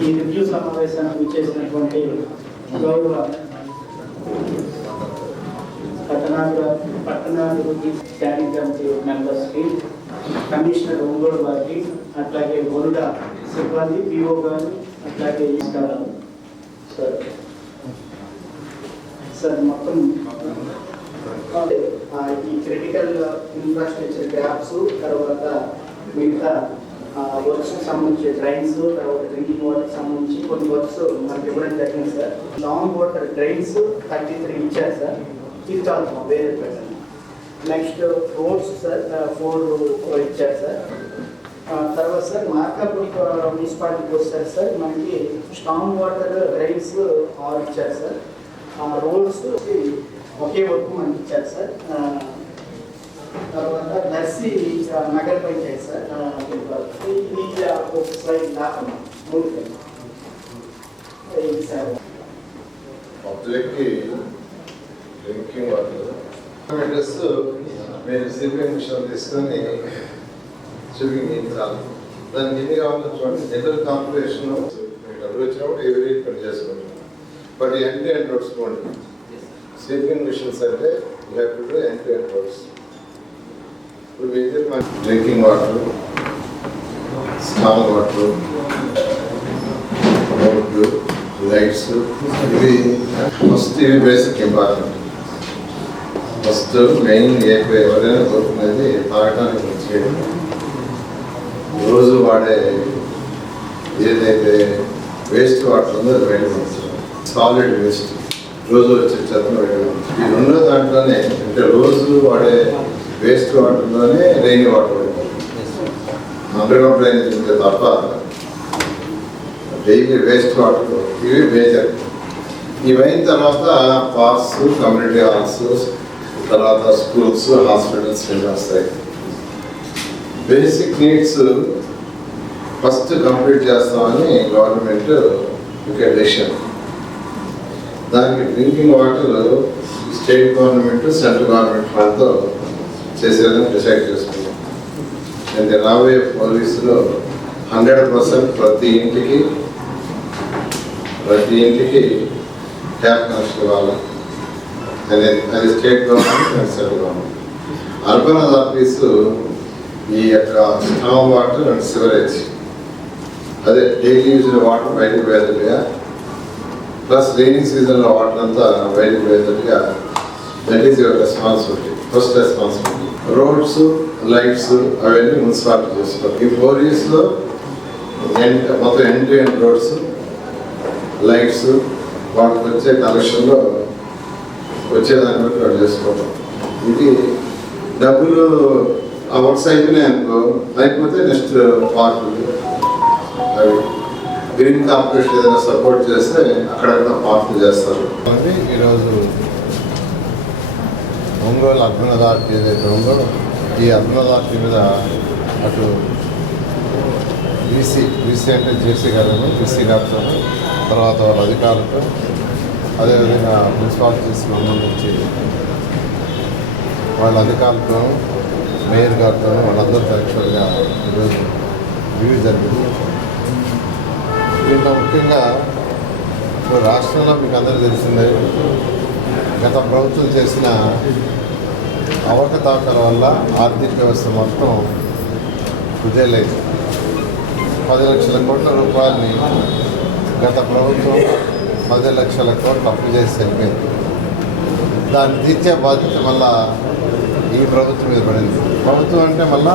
ఈ రివ్యూ సమావేశానికి విచ్చేసినటువంటి గౌరవ పట్టణాభివృద్ధి పట్టణాభివృద్ధి స్టాండింగ్ కమిటీ మెంబర్స్కి కమిషనర్ ఒంగోలు వారికి అట్లాగే గొరుడ సిబ్బంది పిఓ గారు అట్లాగే నమస్కారాలు సార్. సార్ మొత్తం ఈ క్రిటికల్ ఇన్ఫ్రాస్ట్రక్చర్ గ్యాప్స్ తర్వాత మిగతా వర్క్స్ సంబంధించి డ్రైన్స్ తర్వాత డ్రింకింగ్ వాటర్ సంబంధించి కొన్ని వర్క్స్ మనకి ఇవ్వడం జరిగింది sir. Long water drains thirty three ఇచ్చారు సార్. ఇది చాలు వేరే present next roads sir four ఇచ్చారు సార్. తర్వాత సార్ మార్కాపూర్ మున్సిపాలిటీకి వస్తారు సార్. మనకి స్ట్రాంగ్ వాటర్ డ్రైన్స్ ఆరు ఇచ్చారు సార్. ఆ రోడ్స్ ఒకే వర్క్ మనకి ఇచ్చారు సార్. తర్వాత దర్శి ఆ, నగర పంచాయతీ సార్. ఆ, ఇది ఒక స్లైడ్ దాకా మూడు సార్. సార్ పబ్లిక్కి డ్రింకింగ్ వాటర్ అడ్రస్ మీరు సివిల్ మిషన్ తీసుకొని చూపించాలి దానికి ఎన్ని కావాలో చూడండి. జనరల్ కాంపిటీషన్ డబ్బులు వచ్చినప్పుడు ఎవరీ పని చేసుకోండి. బట్ ఎంటీ అండ్ రోడ్స్ పోండి. స్లీపింగ్ మిషన్స్ అంటే you have to do empty and roads. ఇప్పుడు మీరు మన డ్రింకింగ్ వాటర్ స్ట్రాంగ్ వాటర్ రోడ్లు లైట్స్ ఇవి ఫస్ట్ ఇవి బేసిక్ ఇంపార్టెంట్. ఫస్ట్ మెయిన్ ఏ ఎవరైనా కోరుకునేది తాగడానికి మంచిగా రోజు వాడే ఏదైతే వేస్ట్ వాటర్ ఉందో అది బయట సాలిడ్ వేస్ట్. రోజు వచ్చే చెత్త రెండు ఈ రెండో దాంట్లోనే అంటే రోజు వాడే వేస్ట్ వాటర్లోనే రెయిన్ వాటర్ అండర్గ్రౌండ్ డ్రైనేజ్ ఉంటే తప్ప డైలీ వేస్ట్ వాటర్ ఇవి మేజర్. ఇవైన తర్వాత పార్క్స్ కమ్యూనిటీ హాల్స్ తర్వాత స్కూల్స్ హాస్పిటల్స్ ఇవి వస్తాయి బేసిక్ నీడ్స్ ఫస్ట్ కంప్లీట్ చేస్తామని గవర్నమెంట్ ఒక డెసిషన్ దానికి drinking water state government central government వాళ్ళతో చేసేదని డిసైడ్ చేసుకున్నాం. అంటే రాబోయే పోలీసులో హండ్రెడ్ పర్సెంట్ ప్రతి ఇంటికి ప్రతి ఇంటికి ట్యాప్ కనెక్షన్ ఇవ్వాలి. అది అది state government and central government. Urban office ఈ యొక్క స్టామ్ వాటర్ అండ్ సివరేజ్. అదే డైలీ యూజ్డ్ వాటర్ బయటకు పోయేటట్టుగా ప్లస్ రైనింగ్ సీజన్లో వాటర్ అంతా బయటకు పోయేటట్టుగా that is your responsibility first responsibility roads lights అవన్నీ మున్సిపాలిటీ చేసుకోవాలి ఈ ఫోర్ ఇయర్స్లో ఎండ్ మొత్తం end to end roads lights వాటికి వచ్చే కలెక్షన్లో వచ్చేదాన్ని బట్టి వాడు చేసుకోవడం ఇది డబ్బులు అవర్స్ అయిపోయినాయి అనుకో అయిపోతే నెక్స్ట్ పార్క్ అవి గ్రీన్ కార్పొరేషన్ ఏదైనా సపోర్ట్ చేస్తే అక్కడక్కడ పార్కులు చేస్తారు. ఈరోజు ఒంగోలు అర్బన్ అథారిటీ ఏదైతే ఉందో ఈ అర్బన్ అథారిటీ మీద అటు బీసీ బీసీ అంటే జేసీ గారు బీసీ గారితో తర్వాత వాళ్ళ అధికారులతో అదేవిధంగా మున్సిపాలిటీస్ సంబంధించి వాళ్ళ అధికారులతో మేయర్ గారితో వాళ్ళందరితో యాక్చువల్గా ఈరోజు రివ్యూ జరిగింది. దీంట్లో ముఖ్యంగా ఇప్పుడు రాష్ట్రంలో మీకు అందరూ తెలిసిందే గత ప్రభుత్వం చేసిన అవకతవకల వల్ల ఆర్థిక వ్యవస్థ మొత్తం కుదేలేదు. పది లక్షల కోట్ల రూపాయలని గత ప్రభుత్వం పది లక్షల కోట్లు అప్పు చేసి వెళ్ళిపోయింది దాన్ని తీర్చే బాధ్యత మళ్ళా ఈ ప్రభుత్వం మీద పడింది. ప్రభుత్వం అంటే మళ్ళా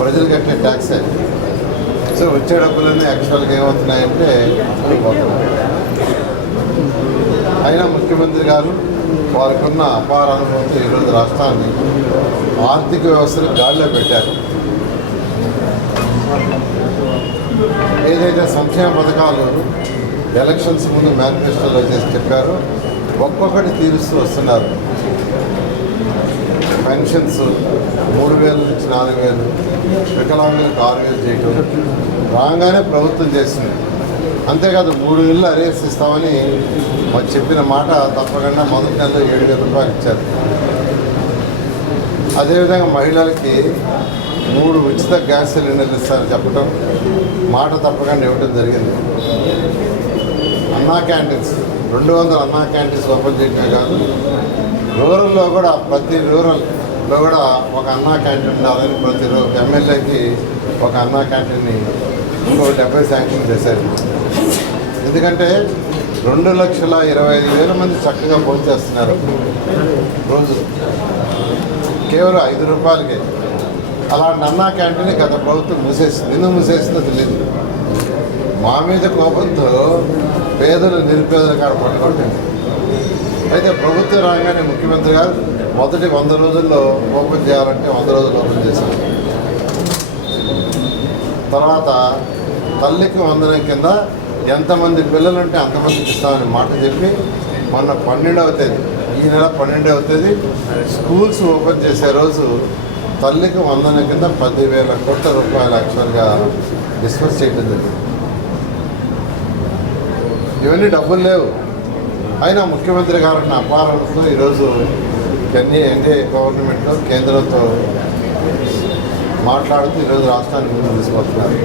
ప్రజలు కట్టే ట్యాక్సే. సో వచ్చే డబ్బులన్నీ యాక్చువల్గా ఏమవుతున్నాయంటే అయినా ముఖ్యమంత్రి గారు వారికున్న అపార అనుభవంతో ఈరోజు రాష్ట్రాన్ని ఆర్థిక వ్యవస్థను గాడిలో పెట్టారు. ఏదైతే సంక్షేమ పథకాలు ఎలక్షన్స్ ముందు మేనిఫెస్టోలో చేసి చెప్పారు. ఒక్కొక్కటి తీరుస్తూ వస్తున్నారు. పెన్షన్స్ మూడు వేల నుంచి నాలుగు వేలు వికలాంగులకు ఆరు వేలు చేయటం రాగానే ప్రభుత్వం చేసింది. అంతేకాదు మూడు నెలలు అరేస్ ఇస్తామని చెప్పిన మాట తప్పకుండా మొదటి నెలలో ఏడు వేల రూపాయలు ఇచ్చారు. అదేవిధంగా మహిళలకి మూడు ఉచిత గ్యాస్ సిలిండర్లు ఇస్తారని చెప్పడం మాట తప్పకుండా ఇవ్వడం జరిగింది. అన్నా క్యాంటీన్స్. రెండు వందల అన్నా క్యాంటీన్స్ ఓపెన్ చేయడమే కాదు రూరల్లో కూడా ప్రతి రూరల్లో కూడా ఒక అన్నా క్యాంటీన్ ఉండాలని ప్రతి రోజు ఎమ్మెల్యేకి ఒక అన్నా క్యాంటీన్ని ఇంకో డెబ్బై శాంక్షన్ చేశారు. ఎందుకంటే రెండు లక్షల ఇరవై ఐదు వేల మంది చక్కగా భోజనం చేస్తున్నారు రోజు. కేవలం ఐదు రూపాయలకే. అలాంటి అన్నా క్యాంటీన్ గత ప్రభుత్వం మూసేసింది. ఎందుకు మూసేసిందో తెలియదు మా మీద కోపంతో పేదలు నిరుపేదలు కాడ పట్టుకుంటుంది అయితే ప్రభుత్వ రాగానే ముఖ్యమంత్రి గారు మొదటి వంద రోజుల్లో ఓపెన్ చేయాలంటే వంద రోజులు ఓపెన్ చేశారు. తర్వాత తల్లికి వందనం కింద ఎంతమంది పిల్లలు ఉంటే అంతమందికి ఇస్తామని మాట చెప్పి మొన్న పన్నెండవ తేదీ ఈ నెల పన్నెండవ తేదీ స్కూల్స్ ఓపెన్ చేసే రోజు తల్లికి వందనం కింద పదివేల కోట్ల రూపాయలు యాక్చువల్గా డిస్పర్స్ చేయడం జరిగింది. ఇవన్నీ డబ్బులు లేవు. అయినా ముఖ్యమంత్రి గారు ఉన్న అపారంతో ఈరోజు ఎన్ని ఎన్డీఏ గవర్నమెంట్లో కేంద్రంతో మాట్లాడుతూ ఈరోజు రాష్ట్రాన్ని ముందు తీసుకొస్తున్నారు.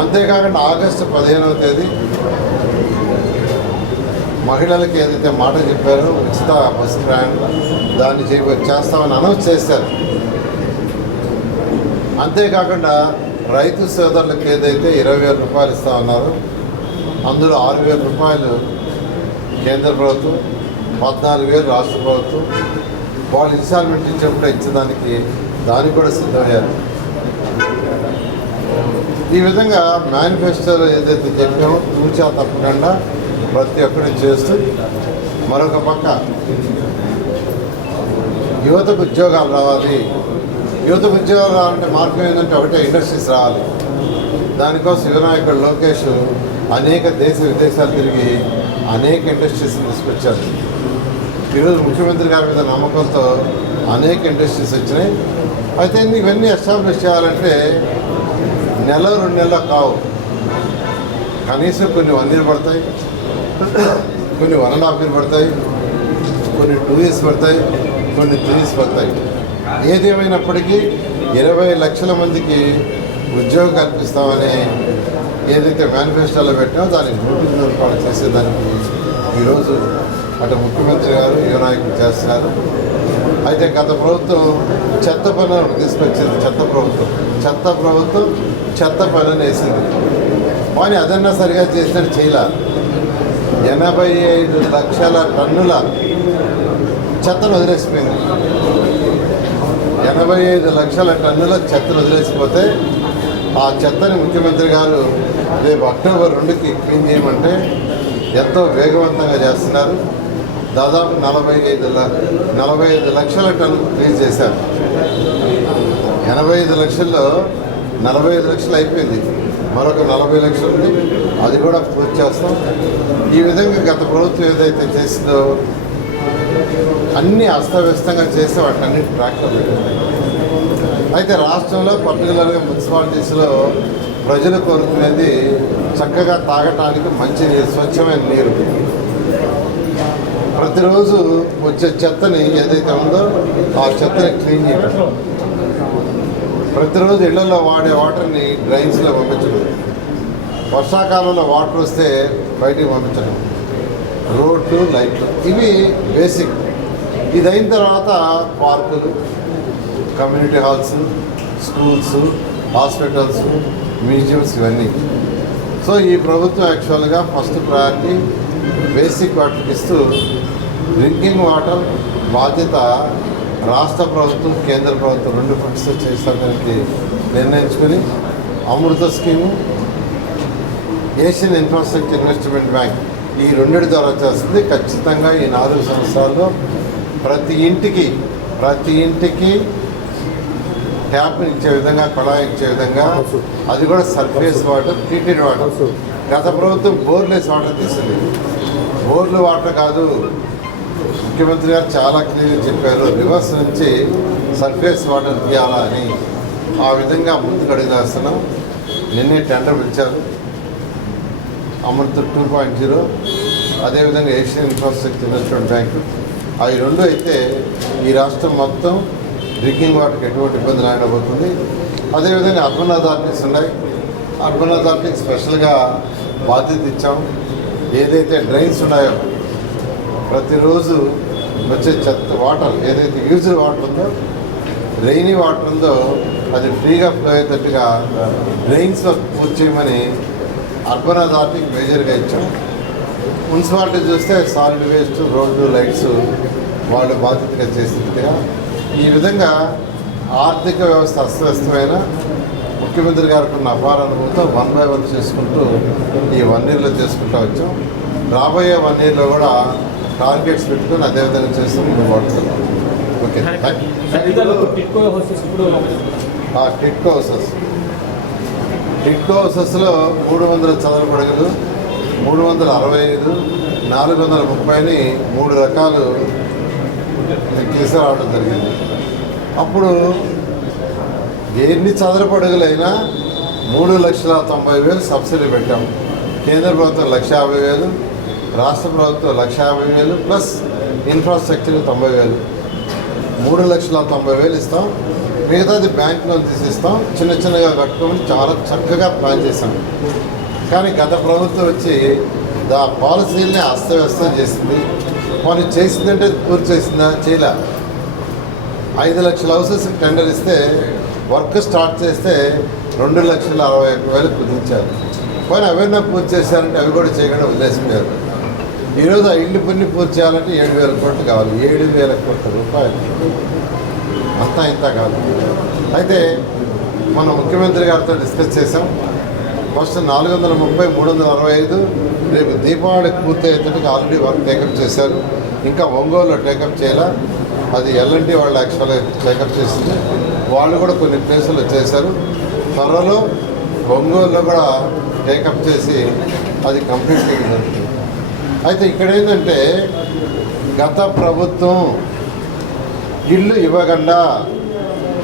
అంతేకాకుండా ఆగస్టు పదిహేనవ తేదీ మహిళలకు ఏదైతే మాట చెప్పారో ఉచిత బస్ ప్రయాణం దాన్ని చేస్తామని అనౌన్స్ చేశారు. అంతేకాకుండా రైతు సోదరులకు ఏదైతే ఇరవై వేల రూపాయలు ఇస్తామన్నారో అందులో ఆరు వేల రూపాయలు కేంద్ర ప్రభుత్వం పద్నాలుగు వేలు రాష్ట్ర ప్రభుత్వం వాళ్ళు ఇన్స్టాల్మెంట్ ఇచ్చినప్పుడు ఇచ్చేదానికి దానికి కూడా సిద్ధమయ్యారు. ఈ విధంగా మేనిఫెస్టోలో ఏదైతే చెప్పామో తూచా తప్పకుండా ప్రతి ఒక్కరు చేస్తూ మరొక పక్క యువతకు ఉద్యోగాలు రావాలి. యువతకు ఉద్యోగాలు రావాలంటే మార్గం ఏంటంటే ఒకటే ఇండస్ట్రీస్ రావాలి. దానికోసం యువనాయకుడు లోకేష్ అనేక దేశ విదేశాలు తిరిగి అనేక ఇండస్ట్రీస్ని తీసుకొచ్చారు. ఈరోజు ముఖ్యమంత్రి గారి మీద నమ్మకంతో అనేక ఇండస్ట్రీస్ వచ్చినాయి. అయితే ఇవన్నీ ఎస్టాబ్లిష్ చేయాలంటే నెల రెండు నెలలు కావు. కనీసం కొన్ని వన్ ఇయర్ పడతాయి. కొన్ని వన్ అండ్ హాఫ్ ఇయర్ పడతాయి. కొన్ని టూ ఇయర్స్ పడతాయి. కొన్ని త్రీ ఇయర్స్ పడతాయి. ఏది ఇరవై లక్షల మందికి ఉద్యోగం కల్పిస్తామని ఏదైతే మేనిఫెస్టోలో పెట్టామో దానికి నూటికి ఏర్పాటు రూపాయలు చేసేదానికి ఈరోజు అటు ముఖ్యమంత్రి గారు యువ నాయకులు చేస్తున్నారు. అయితే గత ప్రభుత్వం చెత్త పనులను తీసుకొచ్చింది చెత్త ప్రభుత్వం. చెత్త ప్రభుత్వం చెత్త పనులను వేసింది. కానీ అదన్నా సరిగా చేసినట్టు చేయలే. ఎనభై ఐదు లక్షల టన్నుల చెత్తను వదిలేసిపోయింది. ఎనభై ఐదు లక్షల టన్నుల చెత్తను వదిలేసిపోతే ఆ చెత్తని ముఖ్యమంత్రి గారు రేపు అక్టోబర్ రెండుకి క్లీన్ చేయమంటే ఎంతో వేగవంతంగా చేస్తున్నారు. దాదాపు నలభై ఐదు నలభై ఐదు లక్షల టన్నులు క్లీన్ చేశారు. ఎనభై ఐదు లక్షల్లో నలభై ఐదు లక్షలు అయిపోయింది. మరొక నలభై లక్షలు ఉంది. అది కూడా పూర్తి చేస్తాం. ఈ విధంగా గత ప్రభుత్వం ఏదైతే చేసిందో అన్ని అస్తవ్యస్తంగా చేసి వాటిని ట్రాక్లో పెట్టింది అయితే రాష్ట్రంలో పర్టికులర్గా మున్సిపాలిటీస్లో ప్రజలు కోరుకునేది చక్కగా తాగటానికి మంచి నీరు స్వచ్ఛమైన నీరు. ప్రతిరోజు వచ్చే చెత్తని ఏదైతే ఉందో ఆ చెత్తని క్లీన్ చేయడం ప్రతిరోజు ఇళ్ళలో వాడే వాటర్ని డ్రైన్స్లో పంపించడం. వర్షాకాలంలో వాటర్ వస్తే బయటికి పంపించడం. రోడ్లు లైట్లు ఇవి బేసిక్. ఇది అయిన తర్వాత పార్కులు community halls schools hospitals museums ఇవన్నీ. సో ఈ ప్రభుత్వం యాక్చువల్గా ఫస్ట్ ప్రయారిటీ బేసిక్ వాటర్కి ఇస్తూ డ్రింకింగ్ వాటర్ బాధ్యత రాష్ట్ర ప్రభుత్వం కేంద్ర ప్రభుత్వం రెండు ఫండ్స్ చేస్తానికి నిర్ణయించుకొని Amrut scheme Asian Infrastructure Investment Bank ఈ రెండింటి ద్వారా వచ్చేస్తుంది ఖచ్చితంగా ఈ నాలుగు సంవత్సరాల్లో ప్రతి ఇంటికి ప్రతి ఇంటికి ట్యాప్ ఇచ్చే విధంగా కుళాయి ఇచ్చే విధంగా అది కూడా సర్ఫేస్ వాటర్ ట్రీటెడ్ వాటర్ గత ప్రభుత్వం బోర్లెస్ వాటర్ తీసింది. బోర్లు వాటర్ కాదు. ముఖ్యమంత్రి గారు చాలా క్లియర్ చెప్పారు రివర్స్ నుంచి సర్ఫేస్ వాటర్ తీయాలా అని. ఆ విధంగా ముందుకు అడుగులేస్తున్నాం నిన్నే టెండర్ పిలిచారు. Amrut two point zero. అదేవిధంగా ఏషియన్ ఇన్ఫ్రాస్ట్రక్చర్ ఇన్వెస్ట్మెంట్ బ్యాంకు. అవి రెండు అయితే ఈ రాష్ట్రం మొత్తం డ్రింకింగ్ వాటర్కి ఎటువంటి ఇబ్బంది లేకపోతుంది. అదేవిధంగా అర్బన్ అథారిటీస్ ఉన్నాయి. అర్బన్ అథారిటీకి స్పెషల్గా బాధ్యత ఇచ్చాం ఏదైతే డ్రైన్స్ ఉన్నాయో ప్రతిరోజు వచ్చే చెత్త వాటర్ ఏదైతే యూజ్డ్ వాటర్ ఉందో రెయినీ వాటర్ ఉందో అది ఫ్రీగా ఫ్లో అయ్యేటట్టుగా డ్రైన్స్లో పూర్తి చేయమని అర్బన్ అథారిటీకి మేజర్గా ఇచ్చాం మున్సిపాలిటీ చూస్తే సాలిడ్ వేస్ట్ రోడ్డు లైట్స్ వాళ్ళు బాధ్యతగా చేసినట్టుగా ఈ విధంగా ఆర్థిక వ్యవస్థ అస్తవ్యస్తమైన ముఖ్యమంత్రి గారికి ఉన్న అపార అనుభవంతో వన్ బై వన్ చేసుకుంటూ ఈ వన్ ఇయర్లో చేసుకుంటూ వచ్చాం. రాబోయే వన్ ఇయర్లో కూడా టార్గెట్స్ పెట్టుకొని అదేవిధంగా చేస్తూ ముందు పడుతున్నాం ఓకే టిట్కో హౌసెస్. టిట్కో హౌసెస్లో మూడు వందల చదరపు అడుగులు మూడు వందల అరవై ఐదు నాలుగు వందల ముప్పైని మూడు రకాలు తీసుకురావడం జరిగింది. అప్పుడు ఎన్ని చదరపడుగులైనా మూడు లక్షల తొంభై వేలు సబ్సిడీ పెట్టాం. కేంద్ర ప్రభుత్వం లక్ష యాభై వేలు రాష్ట్ర ప్రభుత్వం లక్ష యాభై వేలు ప్లస్ ఇన్ఫ్రాస్ట్రక్చర్ తొంభై వేలు. మూడు లక్షల తొంభై వేలు ఇస్తాం. మిగతాది బ్యాంక్ లోన్ తీసి ఇస్తాం చిన్న చిన్నగా కట్టుకొని చాలా చక్కగా ప్లాన్ చేశాం. కానీ గత ప్రభుత్వం వచ్చి దా పాలసీలని అస్తవ్యస్తం చేసింది. మనం చేసిందంటే పూర్తి చేసిందా? చేయలే. ఐదు లక్షల హౌసెస్ టెండర్ ఇస్తే వర్క్ స్టార్ట్ చేస్తే రెండు లక్షల అరవై ఒక్క వేలు కుదించారు కానీ అవన్నీ పూర్తి చేశారంటే అవి కూడా చేయకుండా వదిలేసిపోయారు ఈరోజు ఆ ఇల్లు పని పూర్తి చేయాలంటే ఏడు వేల కోట్లు కావాలి. ఏడు వేల కోట్ల రూపాయలు. అంతా ఇంత కాదు. అయితే మన ముఖ్యమంత్రి గారితో డిస్కస్ చేసాం ఫస్ట్ నాలుగు వందల ముప్పై మూడు వందల అరవై ఐదు రేపు దీపావళికి పూర్తి ఆల్రెడీ వర్క్ టేకప్ చేశారు. ఇంకా ఒంగోలులో టేకప్ చేయాలా? అది ఎల్ఎన్టీ వాళ్ళు యాక్చువల్గా టేకప్ చేసింది. వాళ్ళు కూడా కొన్ని ప్లేసులు చేశారు. త్వరలో ఒంగోలులో కూడా టేకప్ చేసి అది కంప్లీట్ చేయడం అయితే ఇక్కడ ఏంటంటే గత ప్రభుత్వం ఇల్లు ఇవ్వకుండా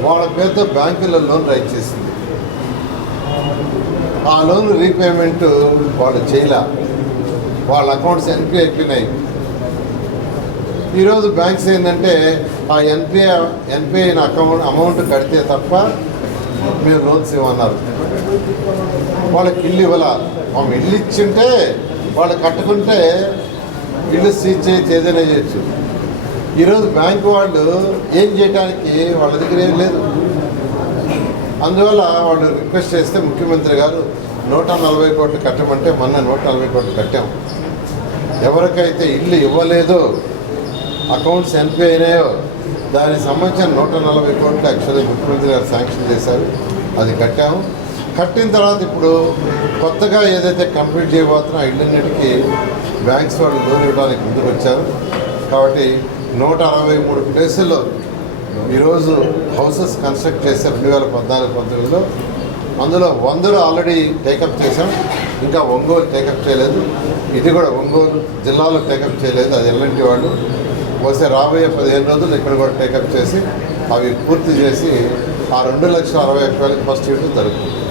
వాళ్ళ పేరుతో బ్యాంకులో లోన్ రైట్ చేసింది. ఆ లోన్ రీపేమెంట్ వాళ్ళు చేయలే. వాళ్ళ అకౌంట్స్ ఎన్పి అయిపోయినాయి ఈరోజు బ్యాంక్స్ ఏంటంటే ఆ ఎన్పిఐ ఎన్పిఐ అకౌంట్ అమౌంట్ కడితే తప్ప మీరు లోన్స్ ఇవ్వన్నారు. వాళ్ళకి ఇల్లు ఇవ్వాల? మనం ఇల్లు ఇచ్చింటే వాళ్ళు కట్టుకుంటే ఇల్లు సీజ్ చేయొచ్చు ఏదైనా చేయొచ్చు. ఈరోజు బ్యాంకు వాళ్ళు ఏం చేయడానికి వాళ్ళ దగ్గర ఏం లేదు. అందువల్ల వాళ్ళు రిక్వెస్ట్ చేస్తే ముఖ్యమంత్రి గారు నూట నలభై కోట్లు కట్టమంటే మొన్న నూట నలభై కోట్లు కట్టాం. ఎవరికైతే ఇల్లు ఇవ్వలేదో అకౌంట్స్ ఎన్పి అయినాయో దానికి సంబంధించిన నూట నలభై కోట్లు యాక్చువల్లీ ముఖ్యమంత్రి గారు శాంక్షన్ చేశారు. అది కట్టాము. కట్టిన తర్వాత ఇప్పుడు కొత్తగా ఏదైతే కంప్లీట్ చేయబోతున్నా ఇళ్ళన్నిటికీ బ్యాంక్స్ వాళ్ళు లోన్ ఇవ్వడానికి ముందుకు వచ్చారు. కాబట్టి నూట అరవై మూడు ప్లేసుల్లో ఈరోజు హౌసెస్ కన్స్ట్రక్ట్ చేశారు రెండు వేల పద్నాలుగు పంతొమ్మిదిలో. అందులో వందలు ఆల్రెడీ టేకప్ చేశాం. ఇంకా ఒంగోలు టేకప్ చేయలేదు. ఇది కూడా ఒంగోలు జిల్లాలో టేకప్ చేయలేదు. అది ఎల్లంటి వాళ్ళు. వస్తే రాబోయే పదిహేను రోజులు ఇక్కడ కూడా టేకప్ చేసి అవి పూర్తి చేసి ఆ రెండు లక్షల అరవై ఒక్క వేలకి ఫస్ట్ ఇవ్వడం జరుగుతుంది.